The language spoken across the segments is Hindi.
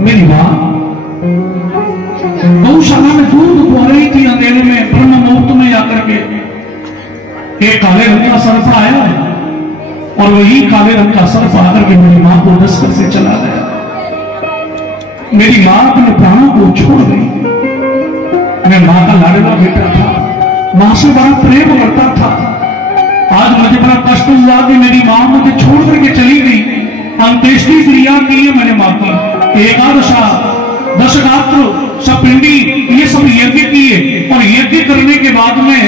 मेरी माँ गौशाला में दूध दुह रही थी अंधेरे में, ब्रह्म मुहूर्त में आकर के एक काले रंग का सर्प आया और वही काले रंग का सर्प आकर के मेरी माँ को डस कर से चला गया। मेरी माँ अपने प्राणों को छोड़ गई। मैं माँ का लाडला बेटा था, माँ से बड़ा प्रेम करता था। आज मुझे बड़ा कष्ट हुआ कि मेरी माँ मुझे छोड़ करके चली गई। अंत्येष्टि क्रिया की है मैंने माँ की, एकादशा, दशगात्र, सपिंडी, ये सब यज्ञ किए और यज्ञ करने के बाद में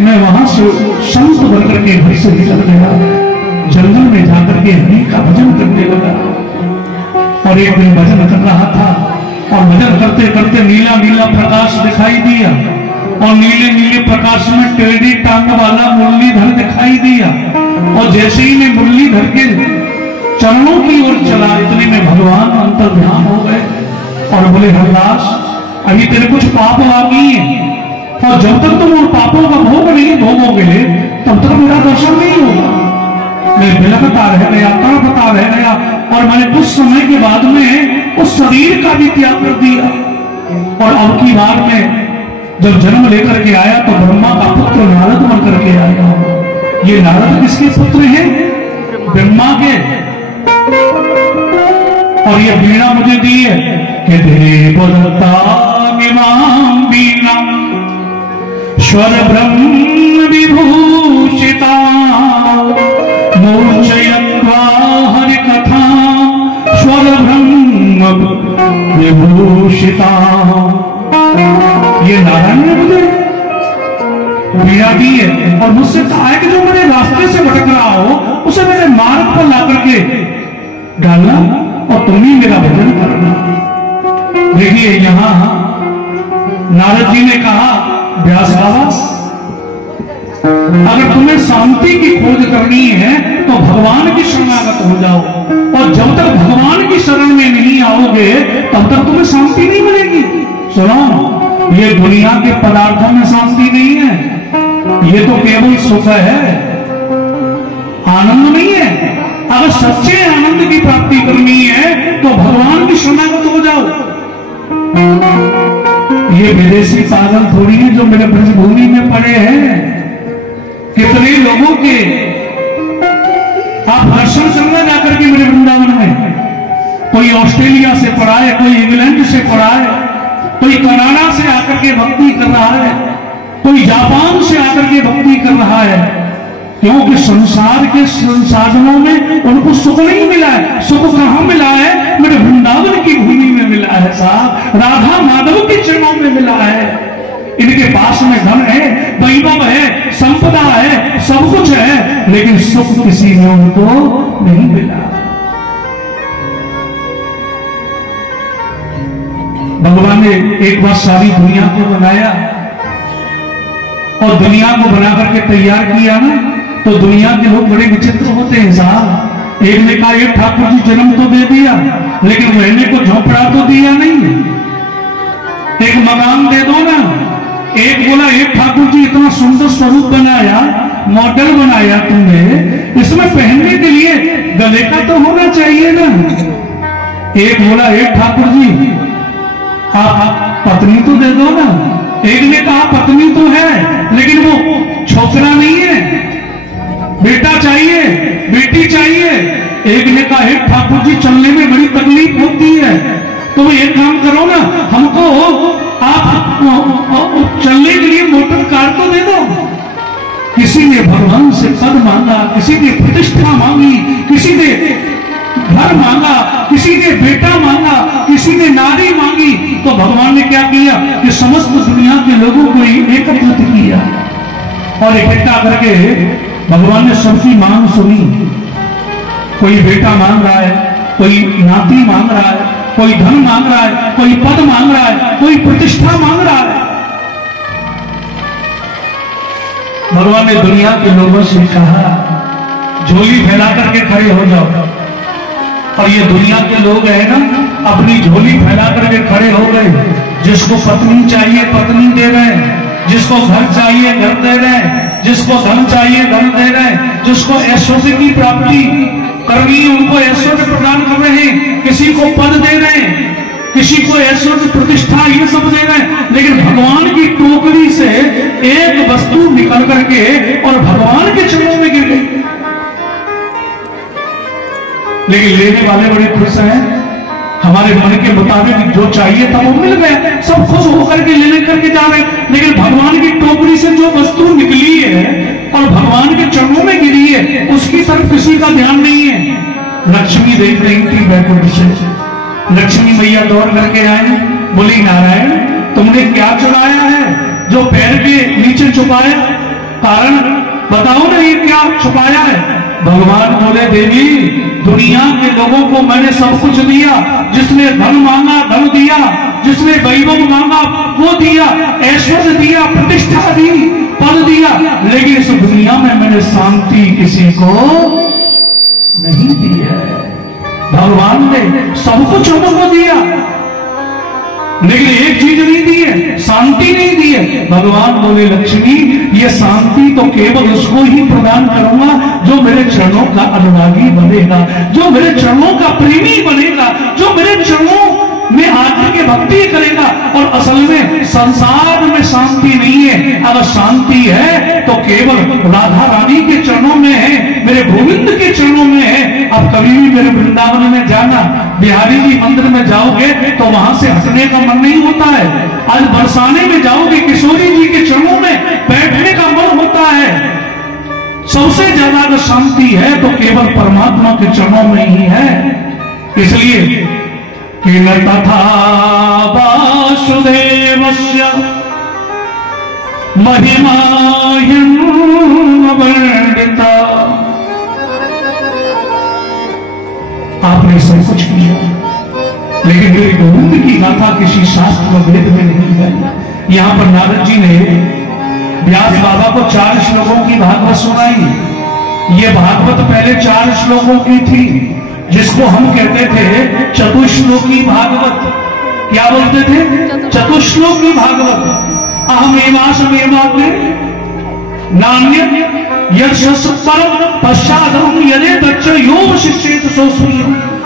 मैं वहां से संत बनकर के घर से निकल गया, जंगल में जाकर के हरि का भजन करने लगा। और एक दिन भजन कर रहा था और भजन करते करते नीला नीला प्रकाश दिखाई दिया और नीले नीले प्रकाश में टेढ़ी टांग वाला मुरलीधर दिखाई दिया। और जैसे ही मैं मुरलीधर के चरणों की ओर चला, इतने में भगवान अंतर्ध्यान हो गए और बोले, हरदास अभी तेरे कुछ पाप बाकी हैं और जब तक तुम उन पापों का भोग नहीं भोगोगे तब तक मेरा दर्शन नहीं होगा। मैं बिलखता रह गया, तड़पता रह गया और मैंने कुछ समय के बाद में उस शरीर का भी त्याग कर दिया। और अब की बार में जब जन्म लेकर के आया तो ब्रह्मा का पुत्र नारद बन करके आया। ये नारद किसके पुत्र हैं? ब्रह्मा के। और ये वीणा मुझे दी है कि देवदत्ता इमाम वीणा स्वर ब्रह्म विभूषिता मूर्छयत्वा हरि कथा स्वर ब्रह्म विभूषिता। ये नारायण ने मुझे वीणा दी है और मुझसे कहा है कि जो मेरे रास्ते से भटक रहा हो उसे मेरे मार्ग पर ला करके डालना और तुम ही मेरा भजन करना। देखिए यहां नारद जी ने कहा, व्यास बाबा अगर तुम्हें शांति की खोज करनी है तो भगवान की शरणागत हो जाओ और जब तक भगवान की शरण में नहीं आओगे तब तक तुम्हें शांति नहीं मिलेगी। सुनो, ये दुनिया के पदार्थों में शांति नहीं है, ये तो केवल सुख है, आनंद नहीं है। अगर सच्चे आनंद की प्राप्ति करनी है तो भगवान की शरणागत हो जाओ। ये विदेशी पागल थोड़ी है जो मेरे ब्रजभूमि में पड़े हैं। कितने लोगों के आप दर्शन करना जाकर के मेरे वृंदावन में, कोई ऑस्ट्रेलिया से पड़ा है, कोई इंग्लैंड से पड़ा है, कोई कनाडा से आकर के भक्ति कर रहा है, कोई जापान से आकर के भक्ति कर रहा है। क्योंकि संसार के संसाधनों में उनको सुख नहीं मिला है। सुख कहां मिला है? मेरे वृंदावन की भूमि में मिला है साहब, राधा माधव के चरणों में मिला है। इनके पास में धन है, वैभव है, संपदा है, सब कुछ है, लेकिन सुख किसी ने उनको नहीं मिला। भगवान ने एक बार सारी दुनिया को बनाया और दुनिया को बना करके तैयार किया ना, तो दुनिया के लोग बड़े विचित्र होते हैं साहब। एक ने कहा एक ठाकुर जी जन्म तो दे दिया लेकिन रहने को झोपड़ा तो दिया नहीं, एक मकान दे दो ना। एक बोला एक ठाकुर जी इतना सुंदर स्वरूप बनाया, मॉडल बनाया तुमने, इसमें पहनने के लिए गले का तो होना चाहिए ना। एक बोला एक ठाकुर जी आप पत्नी तो दे दो ना। एक ने कहा पत्नी तो है लेकिन वो छोकरा नहीं है, बेटा चाहिए, बेटी चाहिए। एक ने कहा हे ठाकुर जी चलने में बड़ी तकलीफ होती है, तो एक काम करो ना, हमको आप चलने के लिए मोटर कार तो दे दो। किसी ने भगवान से पद मांगा, किसी ने प्रतिष्ठा मांगी, किसी ने घर मांगा, किसी ने बेटा मांगा, किसी ने नारी मांगी। तो भगवान ने क्या किया कि समस्त दुनिया के लोगों को एकत्रित किया और इकट्ठा करके भगवान ने सबकी मांग सुनी। कोई बेटा मांग रहा है, कोई नाती मांग रहा है, कोई धन मांग रहा है, कोई पद मांग रहा है, कोई प्रतिष्ठा मांग रहा है। भगवान ने दुनिया के लोगों से कहा झोली फैला करके खड़े हो जाओ। और ये दुनिया के लोग है ना, अपनी झोली फैला करके खड़े हो गए। जिसको पत्नी चाहिए पत्नी दे रहे हैं, जिसको घर चाहिए घर दे रहे हैं, जिसको धन चाहिए धन दे रहे हैं, जिसको ऐश्वर्य की प्राप्ति करनी है उनको ऐश्वर्य प्रदान कर रहे हैं, किसी को पद दे रहे हैं। किसी को ऐश्वर्य प्रतिष्ठा ये सब दे रहे हैं, लेकिन भगवान की टोकरी से एक वस्तु निकल करके और भगवान के चरणों में गिर गई। लेकिन लेने वाले बड़े खुश हैं, हमारे मन के मुताबिक जो चाहिए था वो मिल गया, सब खुश होकर के लेने करके जा रहे हैं। लेकिन भगवान की टोकरी से जो वस्तु निकली है और भगवान के चरणों में गिरी है, उसकी तरफ किसी का ध्यान नहीं है। लक्ष्मी देख रही थी बैकुंठ से, लक्ष्मी मैया दौड़ करके आए, बोली नारायण तुमने क्या चुराया है जो पैर के नीचे छुपाया, कारण बताओ ना ये क्या छुपाया है। भगवान बोले देवी दुनिया के लोगों को मैंने सब कुछ दिया, जिसने धन मांगा धन दिया, जिसने वैभव मांगा वो दिया, ऐश्वर्य दिया, प्रतिष्ठा दी, पद दिया, लेकिन इस दुनिया में मैंने शांति किसी को नहीं दी है। भगवान ने सब कुछ हमको दिया, लेकिन एक चीज नहीं दी है, शांति नहीं दी है। भगवान बोले लक्ष्मी ये शांति तो केवल उसको ही प्रदान करूंगा जो मेरे चरणों का अनुरागी बनेगा, जो मेरे चरणों का प्रेमी बनेगा, जो मेरे चरणों में आकर के भक्ति करेगा। और असल में संसार में शांति नहीं है, अगर शांति है तो केवल राधा रानी के चरणों में है, मेरे गोविंद के चरणों में है। अब कभी भी मेरे वृंदावन में जाना, बिहारी जी मंदिर में जाओगे तो वहां से हटने का मन नहीं होता है। आज बरसाने में जाओगे, किशोरी जी के चरणों में बैठने का मन होता है। सबसे ज्यादा अगर शांति है तो केवल परमात्मा के चरणों में ही है। इसलिए कि न तथा वासुदेवस्य महिमा वर्णिता। आपने सब कुछ किया, लेकिन मेरे गोविंद की गाथा किसी शास्त्र व वेद में नहीं है। यहां पर नारद जी ने व्यास बाबा को 4 श्लोकों की भागवत सुनाई। ये भागवत पहले 4 श्लोकों की थी, जिसको हम कहते थे चतुश्लोकी भागवत। क्या बोलते थे? चतुश्लोकी भागवत। अहमेवासमेवाग्रे नान्यत् यस्य परम पश्चादहं यदेतच्च यो वशिष्येत सोऽस्मि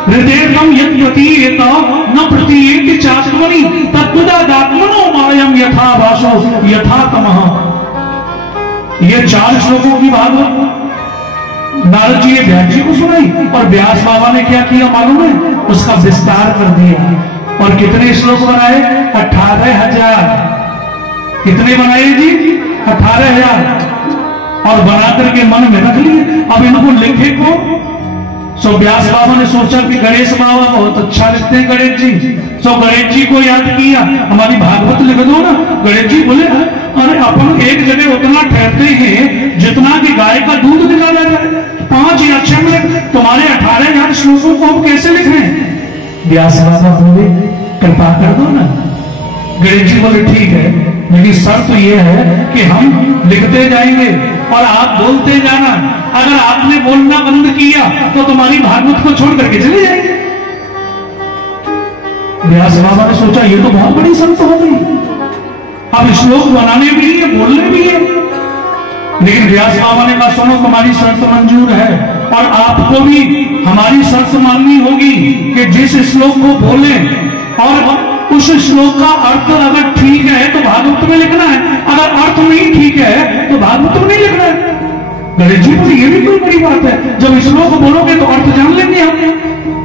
हृदयं यत् प्रतीयेत न प्रतीयेति चात्मनि तत्तदात्मनो मायं यथा वासो यथा तमः। ये 4 श्लोकों की भागवत नारद जी ने व्यास जी को सुनाई, और व्यास बाबा ने क्या किया मालूम है? उसका विस्तार कर दिया। और कितने श्लोक बनाए? 18,000। कितने बनाए जी? 18,000। और बना करके मन में रख लिए। अब इनको लिखे को सो व्यास बाबा ने सोचा कि गणेश बाबा बहुत अच्छा लिखते हैं गणेश जी, सो गणेश जी को याद किया, हमारी भागवत लिख दो ना। गणेश जी बोले अरे अपन एक जगह उतना ठहरते हैं जितना कि गाय का दूध निकाला जाए, 5 या 6 मिनट, तुम्हारे 18,000 श्लोकों को हम कैसे लिख रहे हैं? व्यास बाबा बोले कृपा कर दो ना। गणेश जी बोले ठीक है, लेकिन शर्त यह है कि हम लिखते जाएंगे और आप बोलते जाना। अगर आपने बोलना बंद किया तो तुम्हारी भागवत को छोड़ करके चले जाएंगे। व्यास बाबा ने सोचा ये तो बहुत बड़ी शर्त हो गई, अब श्लोक बनाने भी है, बोलने भी है। लेकिन व्यास बाबा ने कहा सुनो तुम्हारी शर्त मंजूर है, और आपको भी हमारी शर्त माननी होगी कि जिस श्लोक को बोले और उस श्लोक का अर्थ अगर ठीक है तो भागवत में लिखना है, अगर अर्थ नहीं ठीक है तो भागवत में नहीं लिखना है। गणेश जी बोले ये भी कोई बड़ी बात है, जब श्लोक बोलोगे तो अर्थ जान लेंगे हम।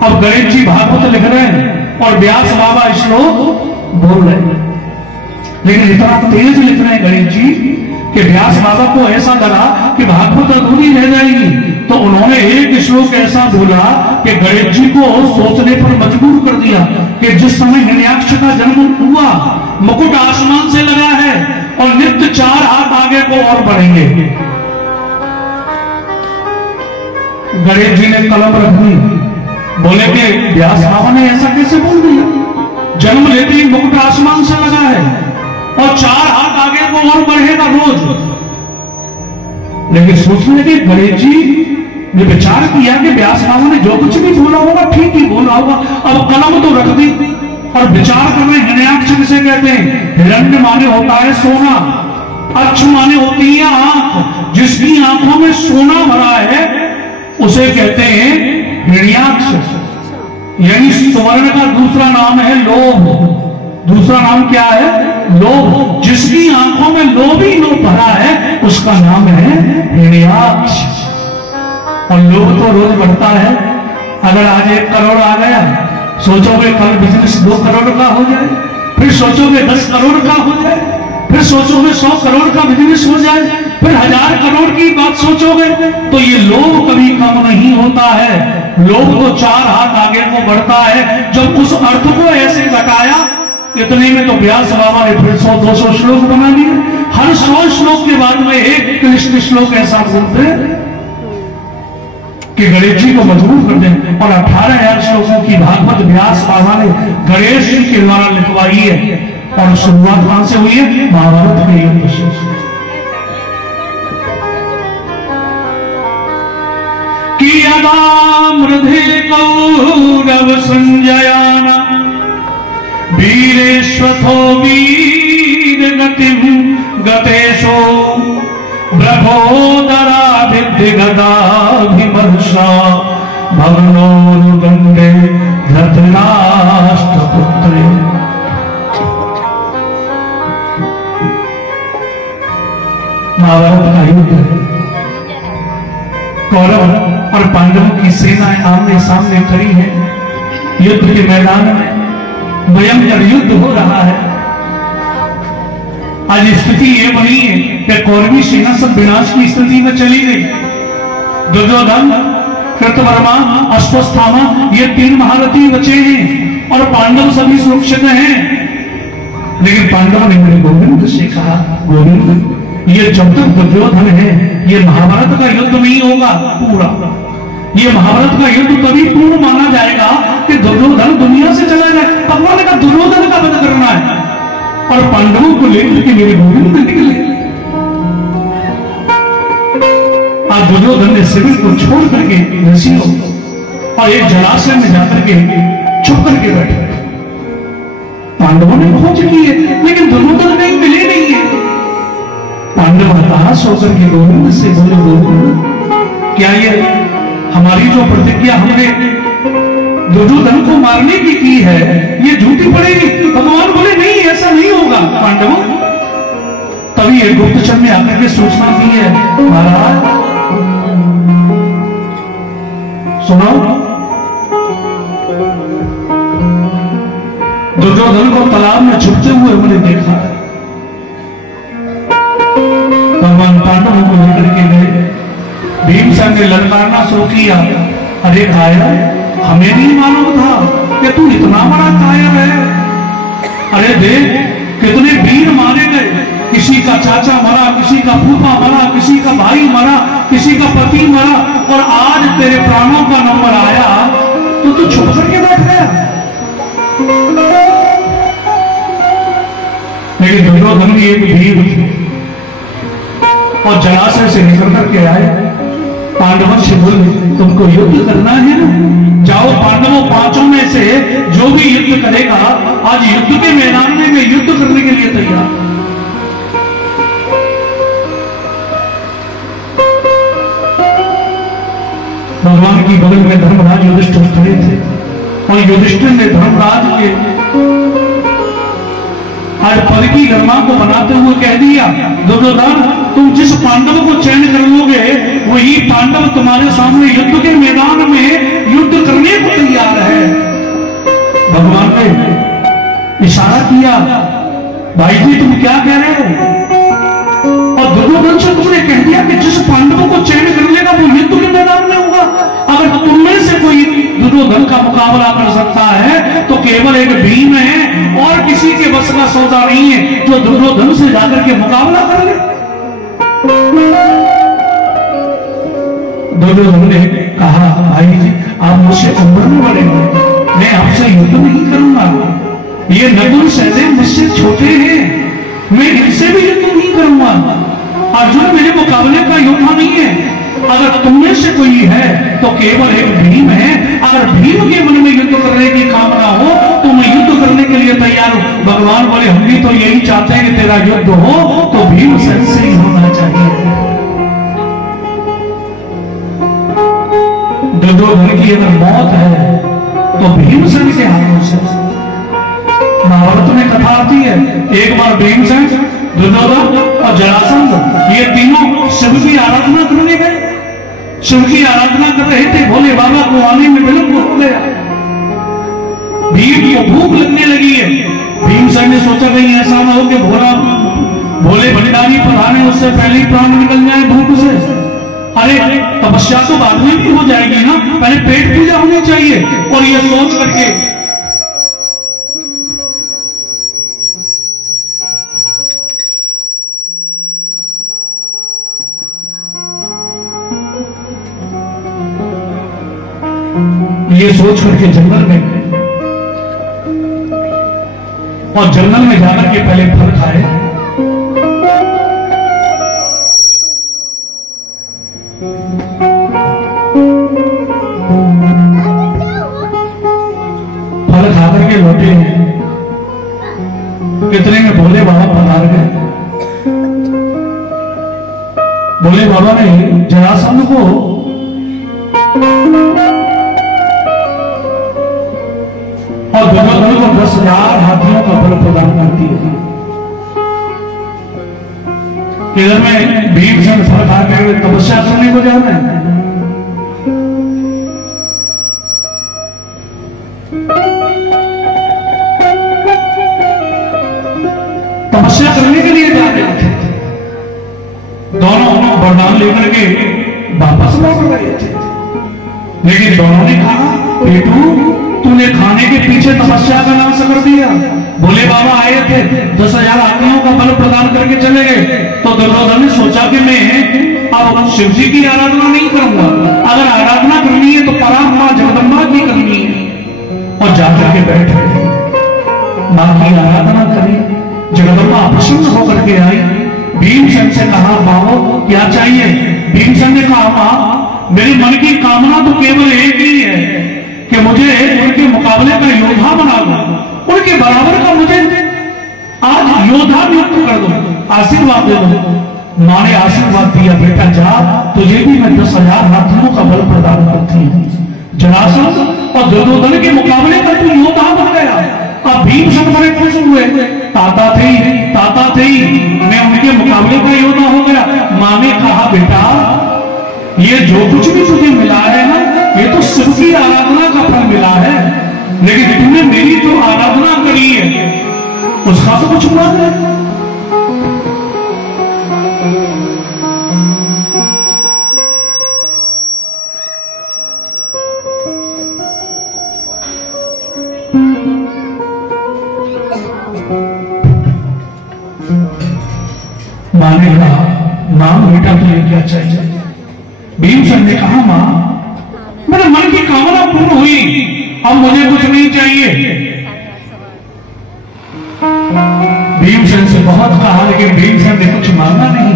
अब गणेश जी भागवत लिख रहे हैं और व्यास बाबा श्लोक बोल रहे हैं, लेकिन इतना तेज लिख रहे हैं गणेश जी कि व्यास बाबा को ऐसा लगा कि भागवत अधूरी रह जाएगी। तो उन्होंने एक श्लोक ऐसा बोला कि गणेश जी को सोचने पर मजबूर कर दिया कि जिस समय हिरण्याक्ष का जन्म हुआ, मुकुट आसमान से लगा है और नित्य 4 हाथ आगे को और बढ़ेंगे। गणेश जी ने कलम रख दी, बोले कि व्यास बाबा ने ऐसा कैसे बोल दिया? जन्म लेते ही मुकुट आसमान से लगा है और 4 हाथ आगे को और बढ़ेगा रोज। लेकिन सोचने के गणेश जी ने विचार किया कि व्यास बाबा ने जो कुछ भी बोला होगा ठीक ही बोला होगा। अब कलम तो रख दी और विचार कर रहे हैं हिरण्याक्ष किसे कहते हैं? हिरण्य माने होता है सोना, अक्ष माने होती है आंख, जिसकी आंखों में सोना भरा है उसे कहते हैं हिरण्याक्ष। यानी स्वर्ण का दूसरा नाम है लोभ। दूसरा नाम क्या है? लोभ। जिसकी आंखों में लोभ ही लोभ भरा है उसका नाम है हिरण्याक्ष। और लोभ तो रोज बढ़ता है। अगर आज 1 करोड़ आ गया, सोचोगे कल बिजनेस 2 करोड़ का हो जाए, फिर सोचोगे 10 करोड़ का हो जाए, फिर सोचोगे 100 करोड़ का बिजनेस हो जाए, फिर 1000 करोड़ की बात सोचोगे। तो ये लोभ कभी कम नहीं होता है। लोभ तो 4 हाथ आगे को बढ़ता है। जब उस अर्थ को ऐसे घटाया, इतने में तो व्यास बाबा ने फिर 100-200 श्लोक बना दिए। हर 100 श्लोक के बाद में एक कृष्ण श्लोक ऐसा बोलते कि गणेश जी को मजबूर कर दें। और 18,000 श्लोकों की भागवत व्यास बाबा ने गणेश जी के द्वारा लिखवाई है। और शुरुआत कहां से हुई है? महाभारत के युद्ध से। कि यदा मृधे कौरव संजयाना वीरेश्वथो वीर गतिम गतेशो ब्रभोदरा विद्य गदाभिमर्षा भवनोरुदंडे धृतराष्ट्र पुत्रे। महाभारत का युद्ध है। कौरव और पांडवों की सेनाएं आमने सामने खड़ी है। युद्ध के मैदान में भयंकर युद्ध हो रहा है। आज स्थिति ये बनी है कि कौरवी सेना सब विनाश की स्थिति में चली गई। दुर्योधन, कृतवर्मा, अश्वत्थामा ये 3 महारथी बचे हैं और पांडव सभी सुरक्षित हैं। लेकिन पांडव ने मेरे गोविंद से कहा, गोविंद ये जब तक दुर्योधन है ये महाभारत का युद्ध नहीं होगा पूरा। ये महाभारत का युद्ध तभी पूर्ण माना जाएगा कि दुर्योधन दुनिया से चला जाए। भगवान का दुर्योधन का वध करना है और पांडवों को लेकर के मेरे गोविंद निकले। आज दुर्योधन ने शिविर को छोड़ करके ऋषियों और एक जलाशय में जाकर के छुप करके बैठे। पांडवों ने खोज की है लेकिन दुर्योधन कहीं मिले नहीं है। पांडव हताश होकर के गोविंद से बोले, गोविंद क्या ये हमारी जो प्रतिज्ञा हमने दुर्योधन को मारने की है ये झूठी पड़ेगी? भगवान बोले नहीं, ऐसा नहीं होगा पांडवों। तभी एक गुप्तचर में आकर के सूचना दी है, महाराज सुनो, दुर्योधन को तालाब में छुपते हुए हमने देखा है। भगवान पांडवों को लेकर के गए। भीमसेन ने ललकारना शुरू किया, अरे कायर, हमें नहीं मालूम था कि तू इतना बड़ा कायर है। अरे देख कितने वीर मारे गए, किसी का चाचा मरा, किसी का फूफा मरा, किसी का भाई मरा, किसी का पति मरा, और आज तेरे प्राणों का नंबर आया तो तू छुप करके बैठ गया। लेकिन दुर्योधन भी एक वीर और जलाशय से निकल करके आए। पांडवों से बोले, तुमको युद्ध करना है ना, जाओ पांडवों 5 में से जो भी युद्ध करेगा आज युद्ध के मैदान में मैं युद्ध करने के लिए तैयार। भगवान की बगल में धर्मराज युधिष्ठिर खड़े थे और युधिष्ठिर ने धर्मराज के आज पद की गरिमा को बनाते हुए कह दिया, दुर्योधन तुम जिस पांडव को चयन कर लोगे वही पांडव तुम्हारे सामने युद्ध के मैदान में युद्ध करने को तैयार है। भगवान ने इशारा किया, भाई जी तुम क्या कह रहे हो? और दुर्योधन से तुमने कह दिया कि जिस पांडवों को चयन कर लेगा वो युद्ध के मैदान में होगा। अगर तुम में से कोई दुर्योधन का मुकाबला कर सकता है तो केवल एक भीम है और किसी के बस का सौदा नहीं है जो दुर्योधन से जाकर के मुकाबला कर ले। दुर्योधन ने कहा, भाई जी आप मुझसे उम्र में बड़े हैं, मैं आपसे युद्ध नहीं करूंगा। ये नकुल सहदेव मुझसे छोटे हैं, मैं इनसे भी युद्ध नहीं करूंगा। अर्जुन मेरे मुकाबले का योद्धा नहीं है। अगर तुमने से कोई है तो केवल एक भीम है। अगर भीम के मन में युद्ध करने की कामना हो तो मैं युद्ध करने के लिए तैयार हूं। भगवान बोले, हम भी तो यही चाहते हैं कि तेरा युद्ध हो तो भीमसेन से ही होना चाहिए। दुर्योधन की अगर मौत है तो भीमसेन के हाथों से। महाभारत में कथा आती है, एक बार भीमसेन, दुर्योधन और जरासंध ये तीनों शिव की आराधना करने गए। शिव की आराधना कर रहे थे, भोले बाबा को आने में विलंब हो गया। भीम को भूख लगने लगी है। भीमसेन ने सोचा कहीं ऐसा ना हो कि भोले भंडारी पधारे उससे पहले ही प्राण निकल जाए भूख से। अरे तपस्या तो बाद में भी हो जाएगी ना, पहले पेट पूजा होनी चाहिए। और ये सोच करके जंगल में, और जंगल में जाकर के पहले फल खाए। फल खाकर के लौटे हैं, कितने में भोले बाबा पधार गए। भोले बाबा ने जरासंध को और दुर्योधन को 10,000 हाथियों का बल प्रदान कर दिया। इधर में भीमसेन फल खाने हुए तपस्या करने को जा रहे हैं। तपस्या करने के लिए जा रहे थे, दोनों वरदान लेकर के वापस लौट रहे थे। लेकिन दोनों ने कहा, बेटू तूने खाने के पीछे तपस्या का नाश कर दिया। भोले बाबा आए थे, 10,000 हाथियों का बल प्रदान करके चले गए। तो दुर्योधन ने सोचा कि मैं अब शिव जी की आराधना नहीं करूंगा, अगर आराधना करनी है तो परात्मा जगदम्बा की करनी है। और जाकर के बैठे, मां की आराधना करी। जगदम्बा प्रसन्न होकर के आई। भीमसेन से कहा, बाबू क्या चाहिए? भीमसेन ने कहा, मां मेरे मन की कामना तो केवल एक ही है कि मुझे उनके मुकाबले का योद्धा बना दो, उनके बराबर का मुझे आज योद्धा नियुक्त कर दो, आशीर्वाद दे दो। मां ने आशीर्वाद दिया, बेटा जा, तुझे भी मैं 10,000 हाथियों का बल प्रदान करती हूँ। जरासंध और दुर्योधन के मुकाबले पर तू योद्धा बन गया। अब भीमसेन बड़े खुश हुए, ताता थे मैं उनके मुकाबले का योद्धा हो गया। मां ने कहा, बेटा ये जो कुछ भी तुझे मिला है ना, ये तो शिव की आराधना का फल मिला है, लेकिन तूने मेरी जो आराधना करी है उसका तो कुछ हुआ नहीं। मां ने कहा, मां बेटा तुझे क्या चाहिए? भीमसेन ने कहा, मां मेरे मन की कामना पूर्ण हुई, अब मुझे कुछ नहीं चाहिए। भीमसेन से बहुत कहा, लेकिन भीमसेन ने कुछ मांगा नहीं।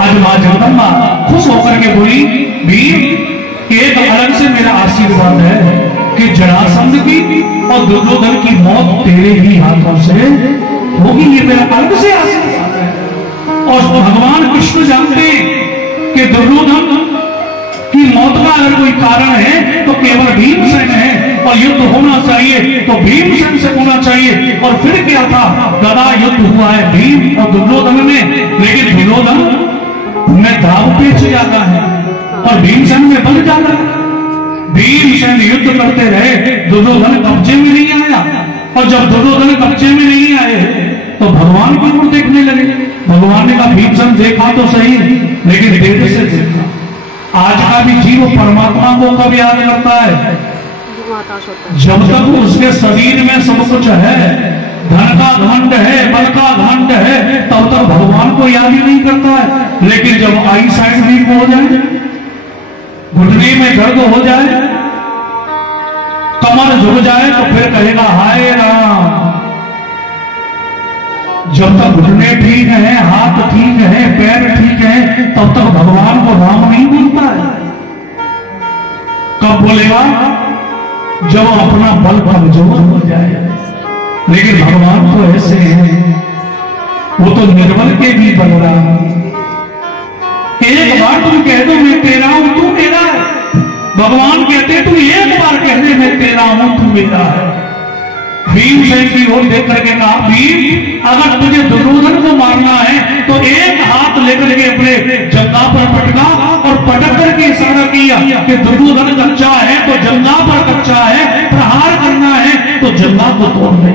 आज मां जगदम्बा खुश होकर के बोली, भीम एक अलग से मेरा आशीर्वाद है कि जरासंध की और दुर्योधन की मौत तेरे ही हाथों से होगी, ये मेरा अलग से आशीर्वाद है। और भगवान कृष्ण जानते हैं कि दुर्योधन की मौत का अगर कोई कारण है तो केवल भीमसेन है, और युद्ध होना चाहिए तो भीमसेन से होना चाहिए। और फिर क्या था, गदा युद्ध हुआ है भीम और दुर्योधन में, लेकिन दुर्योधन में दाव पेच जाता है और भीमसेन में बल जाता है। भीमसेन युद्ध करते रहे, दुर्योधन कब्जे में नहीं आया, और जब दुर्योधन कब्जे में नहीं आए तो भगवान की ओर देखने लगे। भगवान ने कहा, भीमसेन देखा तो सही, लेकिन देर से देखा। आज का भी जीव परमात्मा को कब याद करता है? जब तक उसके शरीर में सब कुछ है, धन का घमंड है, बल का घमंड है, तब तक भगवान को याद ही नहीं करता है। लेकिन जब आई साइड वीक हो जाए, घुटने में दर्द हो जाए, कमर झुक जाए, तो फिर कहेगा हाय राम। जब तक घुटने ठीक है, हाथ ठीक है, पैर ठीक है, तब तक भगवान को राम नहीं बोलता है। कब बोलेगा? जब अपना बल कमजोर हो जाए। लेकिन भगवान तो ऐसे हैं, वो तो निर्बल के भी बल रहा। एक बार तुम कह दो मैं तेरा हूं, तू मेरा है, भगवान कहते तू एक बार कहने में तेरा हूं, तू मेरा है। भीमसेन की ओर देख करके कहा, भीम अगर तुझे दुर्योधन को मारना है तो एक हाथ लेकर के अपने जंगा पर पटका और पटक करके इशारा किया कि दुर्योधन कच्चा है तो जंगा पर कच्चा है, प्रहार करना है तो जंगा को तोड़ दे।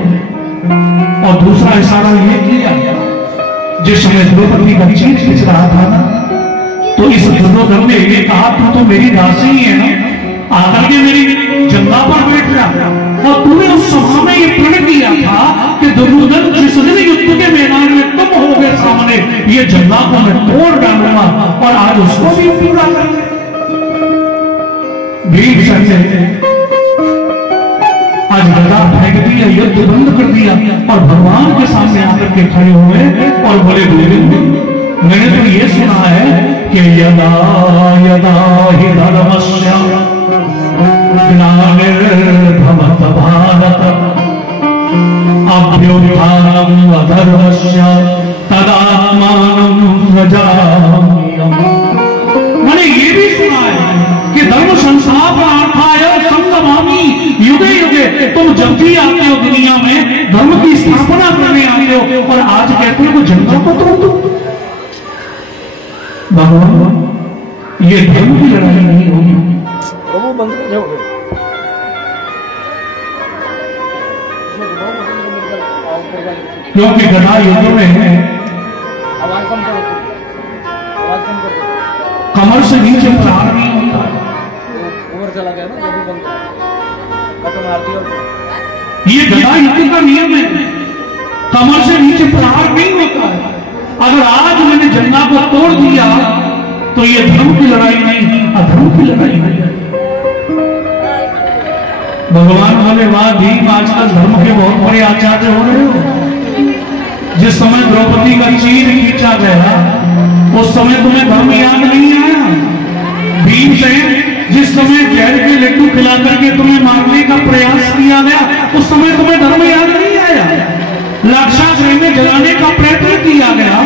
और दूसरा इशारा यह किया, जिस समय द्रौपदी का चीर खींच रहा था ना, तो इस दुर्योधन ने ये कहा, तू तो मेरी दासी ही है ना, आकर के मेरी जंगा पर बैठ जा। और तूने उस सभा में ये प्रण किया था कि दुर्योधन जिस दिन युद्ध के मैदान में तुम होगे सामने, ये जंगा को मैं तोड़ डालूंगा। और आज उसको भी पूरा कर भीमसेन ने आज गदा फेंक दिया, युद्ध बंद कर दिया और भगवान के सामने आकर के खड़े हुए और बोले, मैंने तो ये सुना है कि यदा यदा हि धर्मस्य ग्लानिर्भवत भारत अभ्युत्थानम् अधर्मस्य तदात्मानं सृजाम्यहम्। मैंने ये भी सुना है कि धर्म संस्थापनार्थाय संगमामि युगे युगे। तुम जब भी आते हो दुनिया में धर्म की स्थापना करने आते हो, और आज कहते हो जनता को तोड़ दो। भगवान ये धर्म की लड़ाई नहीं होगी, प्रभु मंदिर जाओगे क्योंकि गदा युद्ध में आवाज कम करो, आवाज कम करो, कमर से नीचे प्रहार नहीं होता। ओवर चला गया ना, जब बंद कट मारती हो। ये गदा युद्ध का नियम है, कमर से नीचे प्रहार नहीं होता है। अगर आज मैंने जंगा को तोड़ दिया तो ये धर्म की लड़ाई नहीं, अधर्म की लड़ाई है। भगवान बोले, वाह भीम, आजकल धर्म के बहुत बड़े आचार्य हो रहे हो। जिस समय द्रौपदी का चीर खींचा गया उस समय तुम्हें धर्म याद नहीं आया। भीमसेन, जिस समय जहर के लड्डू खिला करके तुम्हें मारने का प्रयास किया गया उस समय तुम्हें धर्म याद नहीं आया। लाक्षागृह में जलाने का प्रयत्न किया गया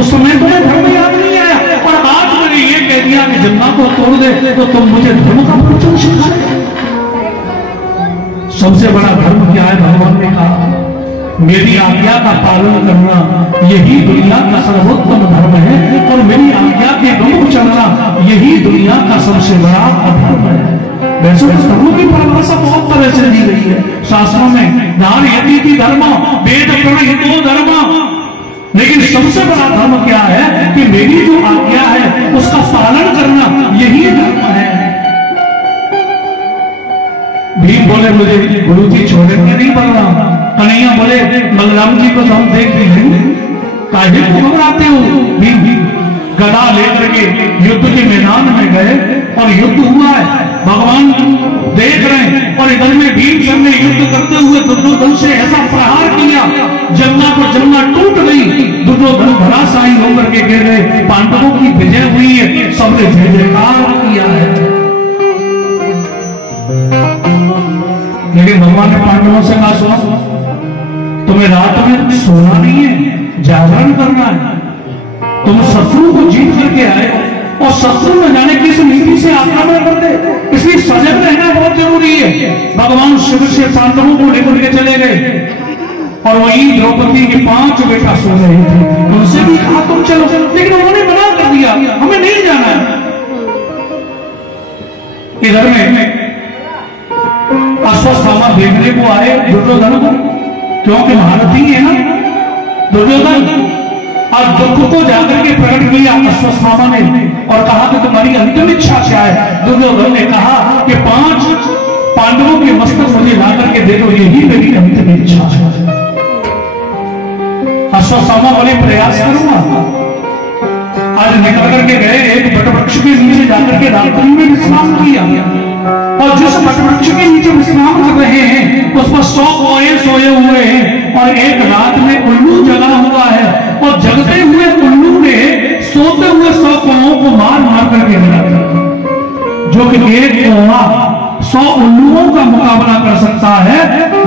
उस समय तुम्हें धर्म याद नहीं आया। और आज मैंने ये कह दिया कि जंगा को तोड़ दे तो तुम मुझे धर्म का प्रवचन सिखा रहे। सबसे बड़ा धर्म क्या है? भगवान ने कहा, मेरी आज्ञा का पालन करना यही दुनिया का सर्वोत्तम धर्म है, और मेरी आज्ञा के विरुद्ध चलना यही दुनिया का सबसे बड़ा अधर्म है। वैसे तो धर्म की परिभाषा बहुत तरह से दी गई है शास्त्रों में, दान यति धर्म, वेद प्रणहितो धर्म, लेकिन सबसे बड़ा धर्म क्या है कि मेरी जो आज्ञा है उसका पालन करना यही धर्म है। भीम बोले, मुझे गुरुजी छोड़ेंगे नहीं बोलना। कन्हैया बोले, बलराम जी को तो हम देख भी लेंगे, काहे को घबराते हो? भीम गदा लेकर के युद्ध के मैदान में गए और युद्ध हुआ है, भगवान देख रहे हैं। और इधर में भीमसेन ने युद्ध करते हुए दुर्योधन से ऐसा प्रहार किया, जंगा पर जंगा टूट गई, दुर्योधन धराशायी होकर के गिर गए। पांडवों की विजय हुई है, सबने जय जयकार किया है। लेकिन भगवान ने पांडवों से कहा, सुनो, तुम्हें रात में सोना नहीं है, जागरण करना है। तुम शत्रु को जीत करके आए और शत्रु न जाने किस नीति से आक्रमण कर दे, इसलिए सजग रहना बहुत जरूरी है। भगवान शिव से पांडवों को लेकर के चले गए और वही द्रौपदी के 5 बेटा सो रहे थे, उनसे भी कहा तुम चलो, लेकिन उन्होंने मना कर दिया, हमें नहीं जाना है। इधर में अश्वत्थामा देखने को आए दुर्योधन को, क्योंकि महारथी है ना दुर्योधन, और दुख को जाकर के प्रकट किया अश्वत्थामा ने और कहा कि तुम्हारी अंतिम इच्छा क्या है? दुर्योधन ने कहा कि 5 पांडवों के मस्तक मुझे ला करके दे दो, यही मेरी अंतिम इच्छा है। अश्वत्थामा बोले, प्रयास करूंगा। आज निकल करके गए, एक वटवृक्ष के नीचे जाकर के रात्रि में विश्राम किया, और जिस वटवृक्ष के नीचे विश्राम कर रहे हैं उस पर 100 कोए सोए हुए हैं, और एक रात में उल्लू जगा हुआ है, और जगते हुए उल्लू ने सोते हुए 100 कौओं को मार मार करके गिरा, जो कि एक कौवा 100 उल्लुओं का मुकाबला कर सकता है,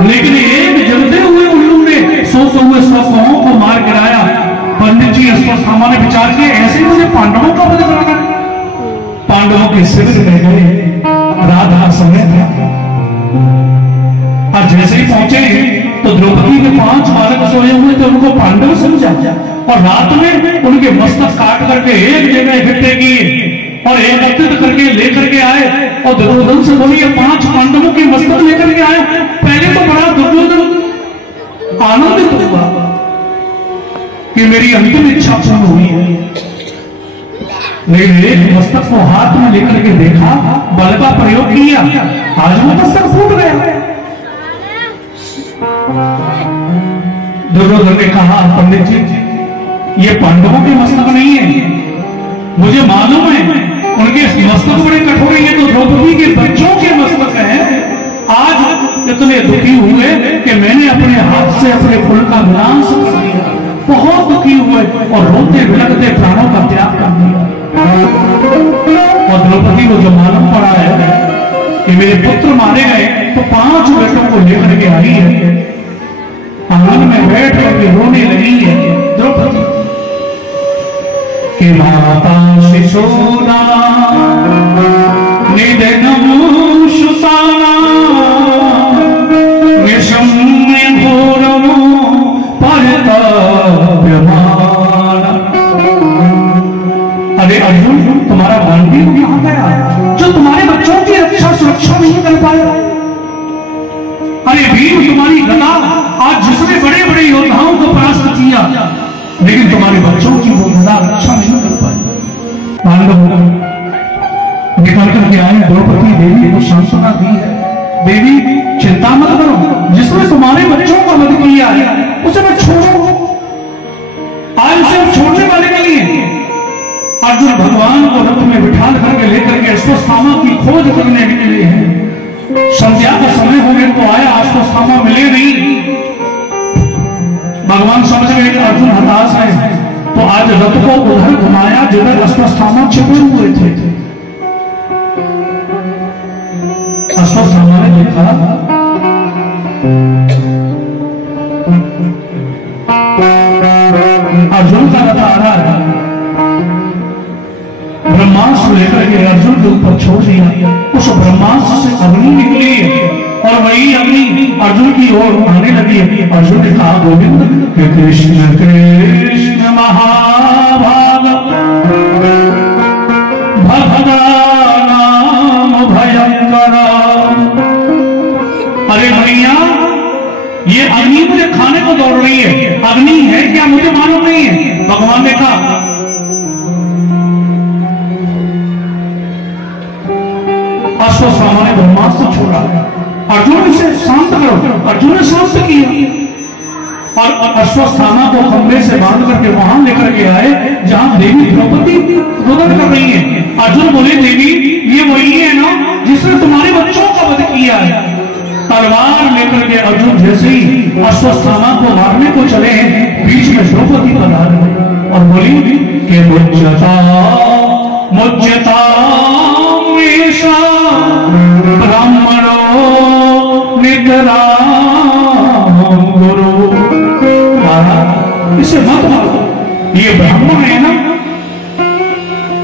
लेकिन एक जगते हुए उल्लू ने सोते हुए 100 कौओं को मार गिराया। पंडित जी अश्वत्थामा ने विचार किया, ऐसे मुझे पांडवों का वध कराना है। पांडवों के शिविर में गए रात का समय था। और जैसे ही पहुंचे तो द्रौपदी के 5 बालक सोए हुए थे, उनको पांडव समझा और रात में उनके मस्तक काट करके एक जगह इकट्ठे किए और एकत्रित करके लेकर के आए और दुर्योधन से बोली, ये 5 पांडवों के मस्तक लेकर के आए। पहले तो बड़ा दुर्योधन आनंदित हुआ कि मेरी अंतिम इच्छा पूर्ण हुई है, लेकिन एक मस्तक को हाथ में लेकर के देखा, बल का प्रयोग किया, आज वो मस्तक फूट गया। दुर्योधन ने कहा, पंडित जी ये पांडवों के मस्तक नहीं है, मुझे मालूम है उनके मस्तक बड़े कठोर हैं, तो द्रौपदी के बच्चों के मस्तक हैं। आज इतने दुखी हुए कि मैंने अपने हाथ से अपने कुल का विनाश कर दिया, बहुत दुखी हुए और रोते बिलखते प्राणों का त्याग कर दिया। और द्रौपदी को जो मालूम पड़ा है कि मेरे पुत्र मारे गए, तो 5 बेटों को लेकर के आई है, आंगन में बैठ करके रोने लगी है द्रौपदी कि माता शिशोदा निधनम सुताना विषम्य घोरम परतप्यमाना। अरे अर्जुन, तुम्हारा गांधी कहां गया जो तुम्हारे बच्चों की रक्षा सुरक्षा नहीं कर पाया? अरे भीम, तुम्हारी गदा आज जिसने बड़े बड़े योद्धाओं को परास्त किया, लेकिन तुम्हारे बच्चों की वो गदा रक्षा नहीं कर पाई। पांडव निकल करके आए, द्रौपदी देवी को सांत्वना दी है, देवी चिंता मत करो, जिसने तुम्हारे बच्चों का वध किया है उसे मत छोड़ो, आज उसे छोड़ने वाले नहीं है। अर्जुन भगवान को रथ में बिठा करके लेकर के अश्वत्थामा की खोज करने के लिए है। संध्या का समय होने को आया, अश्वत्थामा मिले नहीं। भगवान समझ गए कि अर्जुन हताश है, तो आज रथ को उधर घुमाया जिधर अश्वत्थामा छिपे हुए थे। अश्वत्थामा ने देखा अर्जुन का रथ आ रहा है, ब्रह्मास्त्र लेकर के अर्जुन के ऊपर छोड़ दिया। उस ब्रह्मास्त्र से अग्नि निकली और वही अग्नि अर्जुन की ओर आने लगी। अर्जुन ने कहा, गोविंद कृष्ण कृष्ण महाभाग भगदा नाम भयंकर। अरे भैया, ये अग्नि मुझे खाने को दौड़ रही है, अग्नि है क्या मुझे मालूम नहीं है। भगवान ने कहा, अश्वत्थामा ने ब्रह्मास्त्र छोड़ा, अर्जुन इसे शांत करो। अर्जुन ने शांत किया और अश्वत्थामा को खंभे से बांध करके वहां लेकर के आए जहां देवी द्रौपदी रुदन कर रही है। अर्जुन बोले, देवी ये वही है ना जिसने तुम्हारे बच्चों का वध किया है। तलवार लेकर के अर्जुन जैसे ही अश्वत्थामा को मारने को चले हैं, बीच में द्रौपदी पधार गई और बोली कि मुज्जता मुज्जता ब्राह्मणो नितराम गुरु। इसे मत मारो, ये ब्राह्मण है ना,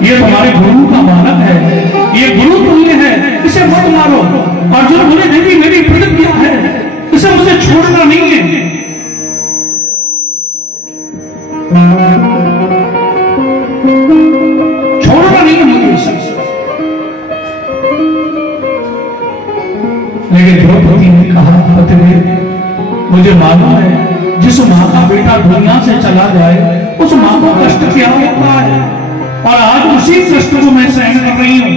ये तुम्हारे गुरु का बालक है, ये गुरु तुल्य है, इसे मत मारो। अर्जुन बोले, देवी मेरी प्रतिज्ञा है, इसे मुझे छोड़ना नहीं है। छोड़ना नहीं है मुझे इसे। लेकिन द्रौपदी ने कहा, पतिदेव मुझे मालूम है जिस मां का बेटा दुनिया से चला जाए उस मां को कष्ट क्या होता है, और आज उसी कष्ट को मैं सहन कर रही हूं।